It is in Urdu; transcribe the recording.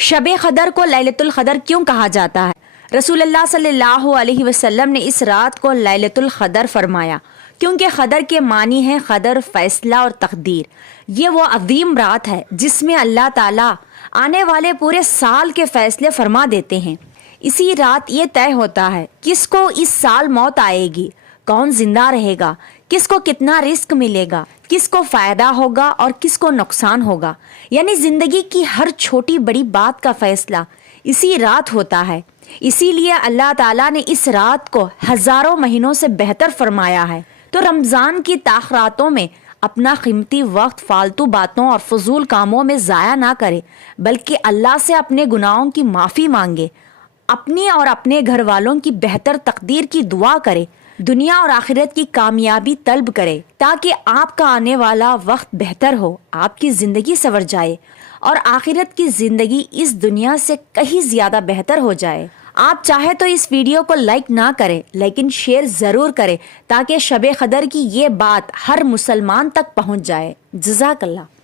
شب قدر کو لیلۃ القدر کیوں کہا جاتا ہے؟ رسول اللہ صلی اللہ علیہ وسلم نے اس رات کو لیلۃ القدر فرمایا کیونکہ قدر کے معنی ہے قدر، فیصلہ اور تقدیر۔ یہ وہ عظیم رات ہے جس میں اللہ تعالیٰ آنے والے پورے سال کے فیصلے فرما دیتے ہیں۔ اسی رات یہ طے ہوتا ہے کس کو اس سال موت آئے گی، کون زندہ رہے گا، کس کو کتنا رزق ملے گا، کس کو فائدہ ہوگا اور کس کو نقصان ہوگا، یعنی زندگی کی ہر چھوٹی بڑی بات کا فیصلہ اسی رات ہوتا ہے۔ اسی لیے اللہ تعالیٰ نے اس رات کو ہزاروں مہینوں سے بہتر فرمایا ہے۔ تو رمضان کی تاخیراتوں میں اپنا قیمتی وقت فالتو باتوں اور فضول کاموں میں ضائع نہ کرے، بلکہ اللہ سے اپنے گناہوں کی معافی مانگے، اپنی اور اپنے گھر والوں کی بہتر تقدیر کی دعا کرے، دنیا اور آخرت کی کامیابی طلب کرے تاکہ آپ کا آنے والا وقت بہتر ہو، آپ کی زندگی سنور جائے اور آخرت کی زندگی اس دنیا سے کہیں زیادہ بہتر ہو جائے۔ آپ چاہے تو اس ویڈیو کو لائک نہ کریں لیکن شیئر ضرور کریں تاکہ شب قدر کی یہ بات ہر مسلمان تک پہنچ جائے۔ جزاک اللہ۔